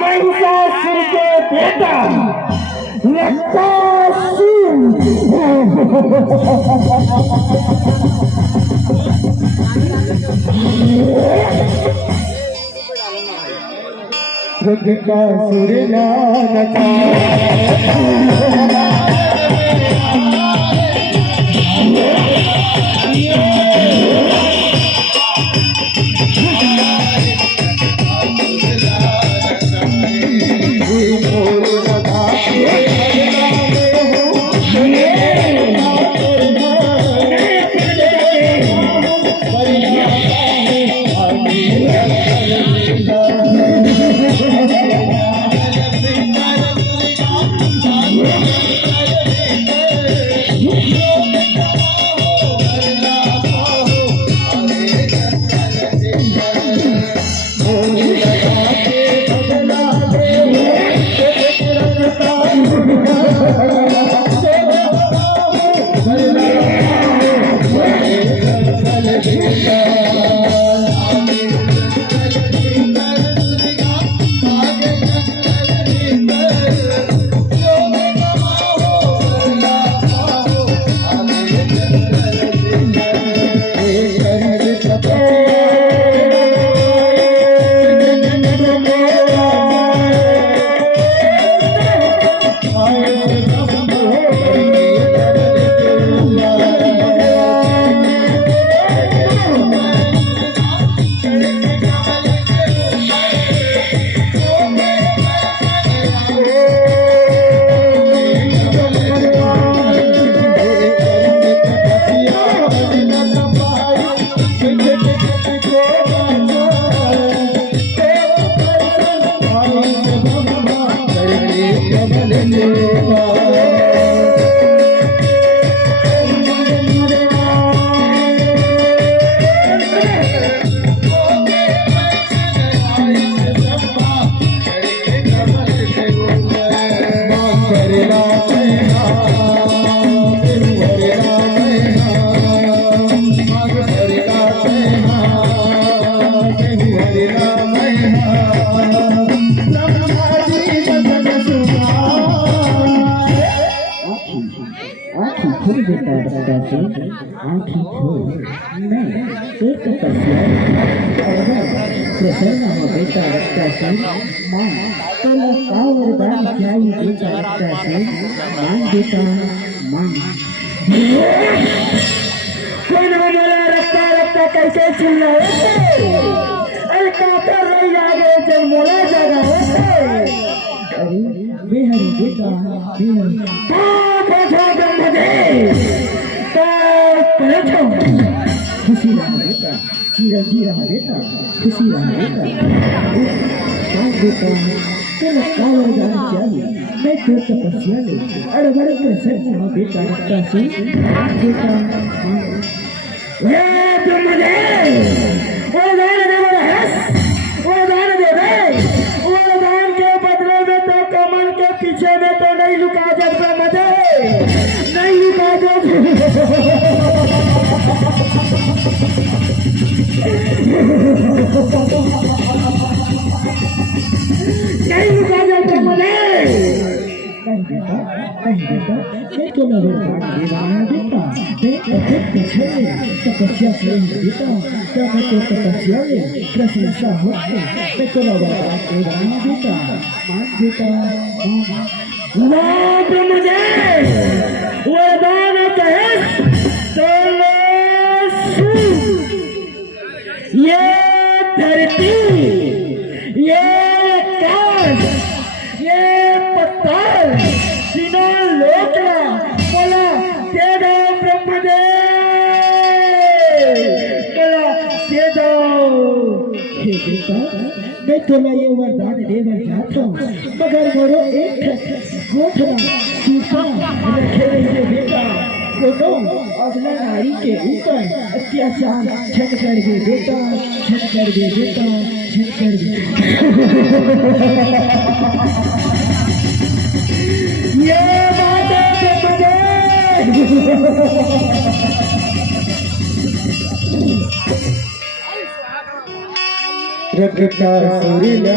महिषासुर के बेटा लक्कासुर नानका आँखी खोल मैं एक तस्वीर प्रसन्न हो बेटा रखता से माँ तो वरदान चाहिए बेटा रखता से मांग बेटा मांग कौन हमारा रखता रखता कैसे चिल्ला अरे कातर रही आगे जब मोला जगह अरे बेहरी बेटा बेहरी खुशी रहा बेटा चिरंजी रहा बेटा खुशी रहा बेटा बेटा चलो कावर जाना चाहिए मैं तो तपस्या ले अरे बड़े प्रसन्न हो बेटा रखता से बेटा ये तुम मुझे वो दान दे वो दान दे वो दान के बदले में तो कमल के पीछे में तो नहीं लुका सकता मुझे नहीं लुका नहीं लुका जाता मुझे तपस्या बेटा तपस्या प्रशंसा हो बेटा मुझे वरदान कहे ये धरती ये आकाश ये पत्थर तीनों लोक बोला दे दो ब्रह्मदेव दे दो हे बेटा मैं तुम्हें ये वरदान देना चाहता हूँ मगर मोरो एक गोठना सूखा रखे रहिए बेटा दोनों अगला नारी के ऊपर अत्याचार छन कर दे बेटा छन कर दे बेटा छन कर दे ये बातें रखता सूर्या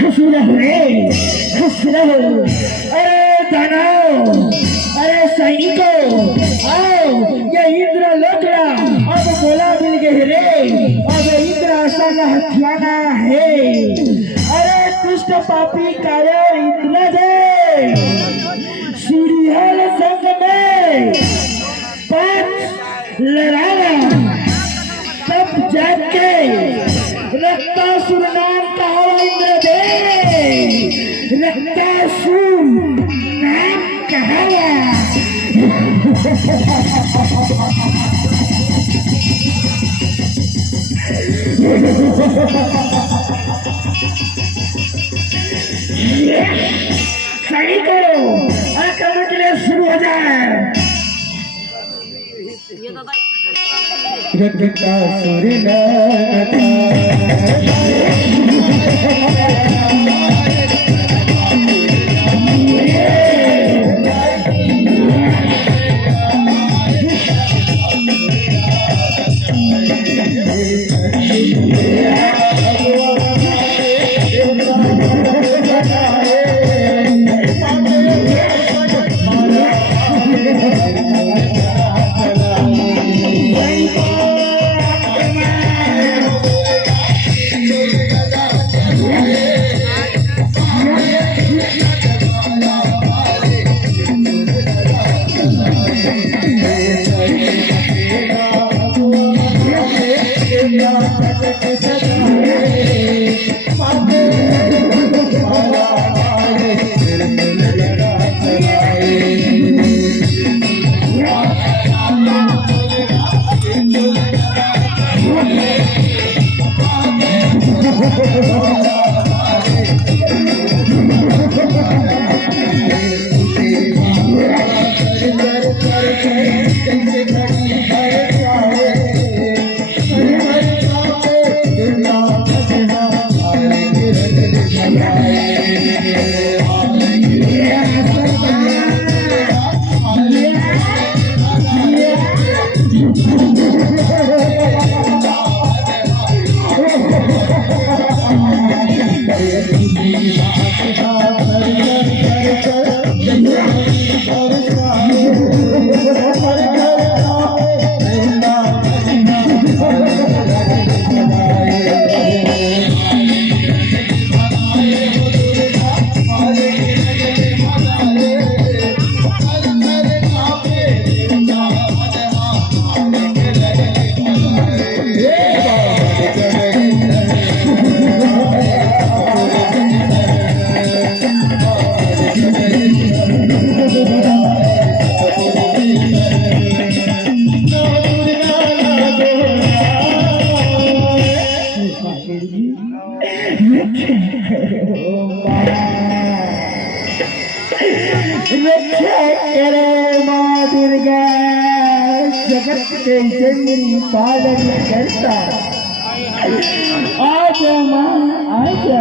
खुश रहो रे, खुश रहो। अरे दानव, अरे सैनिकों, आओ ये इंद्र लोकड़ा अब बोला मिल गए रे। अब इंद्र असल हथियाना है। अरे दुष्ट पापी कायर इंद्र दे सीढ़ियाल संग में पांच लड़ाना, तब जाके रक्तासुर नाम का इंद्र दे, रक्तासुर नाम कहाया। सही करो, आक्रमण के लिए शुरू हो जाए। रखता सूर्या के जंगली पालन करता। आजा माँ आजा,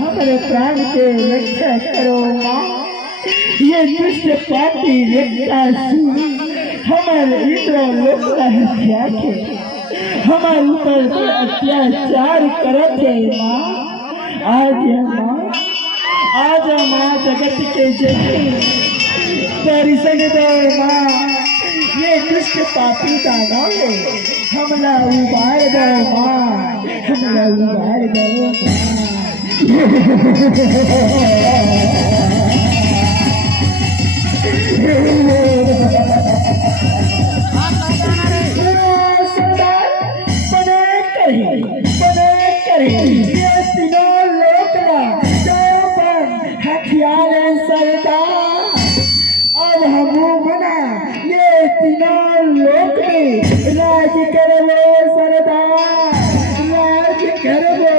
हमारे प्राण के रक्षा करो माँ। ये दुष्ट पापी रक्तासुर हमारे इंद्र लोक का हत्या के हमारे ऊपर अत्याचार करते माँ। आजा माँ जगत के जननी दर्शन दो माँ। ये दुष्ट पापी का नाम हमला उबार दो माँ, हमला उबार दो राज करवो सरदार, राज करवो।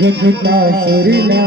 रखता सुरीला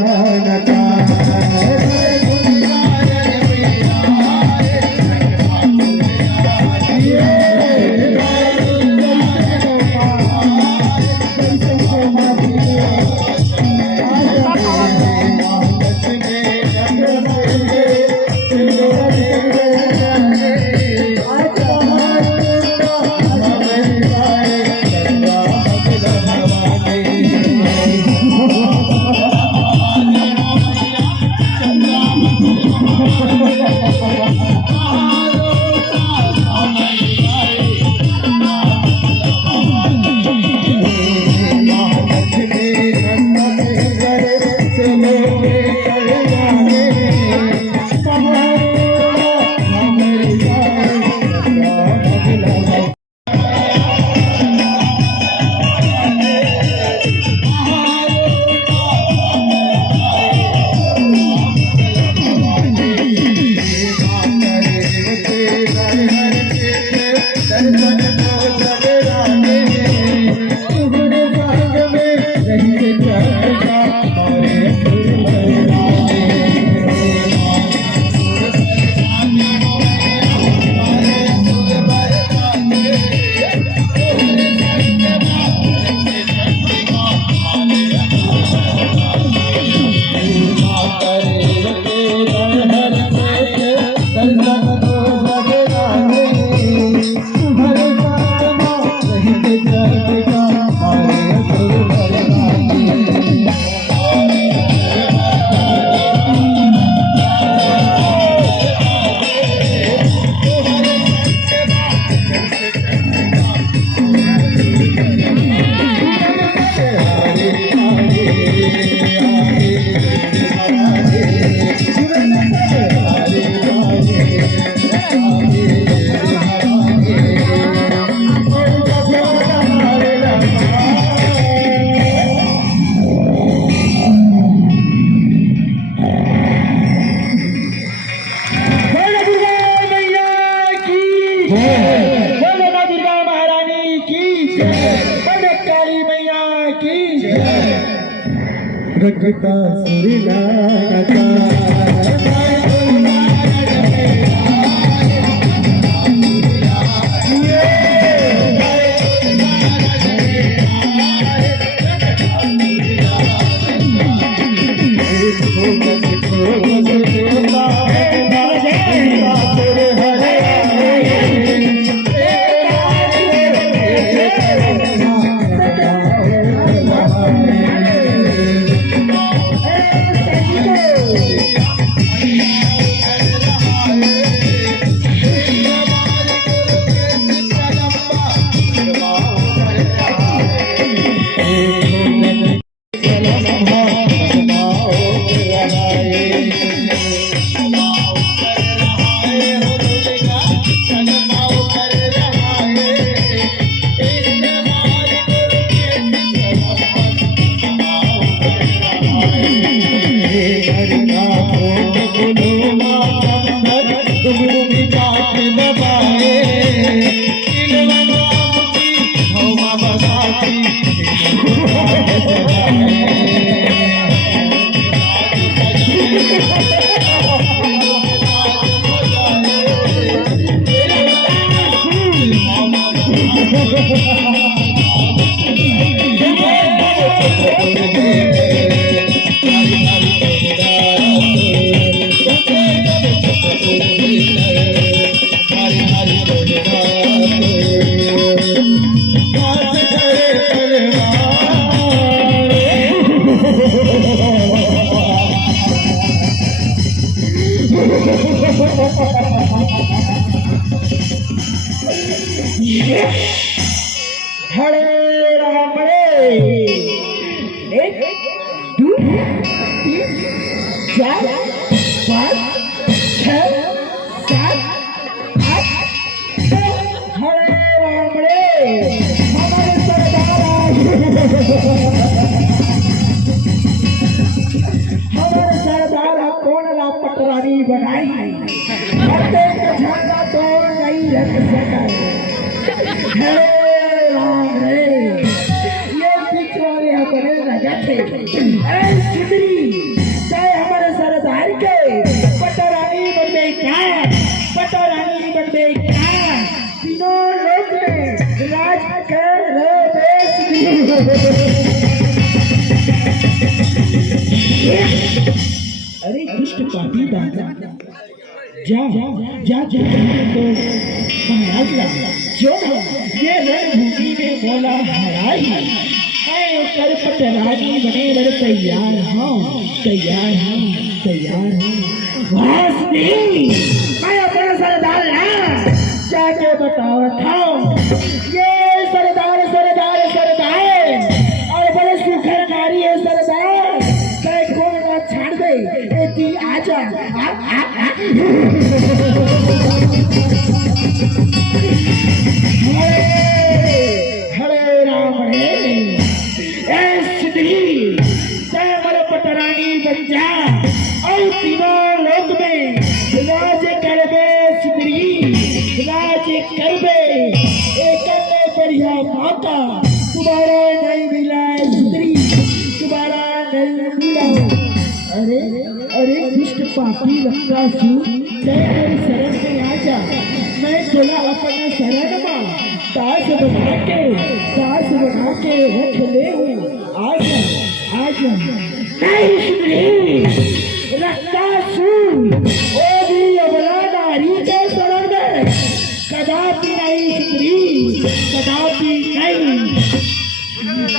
हरे राम रे। एक दो तीन चार पाँच छः सात आठ। हरे राम रे। हमारे सरदार हमारे सरदार कौन पटरानी बनाई झंडा तो नहीं रख सका। हरे राम रे। ये पिछवाड़े हमारे राजा थे। हमारे सरदार के पटरानी बनने का तीनों लोग में राज कर रहे। अरे दुष्ट पापी दादा जा जा जा जा तो जो ये रणभूमि में बोला हराई कर पटरानी बने बड़े तैयार हूँ मैं अपना सरदार जाके बताओ था ये सरदार और बड़े सुखर नारी है सरदार। मैं कौन ना छाड़ दे एती आजा हरे राम रे। हमारे पटरानी बन जा और तीनों लोक में राज करबे सुंदरी राज करबे। एक बढ़िया मौका तुम्हारा नहीं मिला सुंदरी तुम्हारा नहीं मिला। अरे दुष्ट पापी लगता सू मेरी शरण में आ जा। मैं चला अपना शरण में दास बना के रख ले हूँ। आजा नहीं सुंदरी रखता सू ओ भी अबला नारी के शरण में कदापि नहीं सुंदरी कदापि नहीं।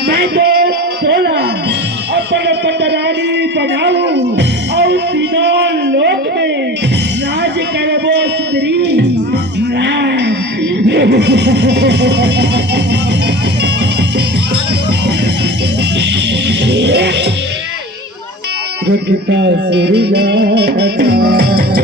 मैं तो बोला अपन पटरानी बनाऊं और तीनों लोक में राज करबो सुंदरी रखता सुरी नानका।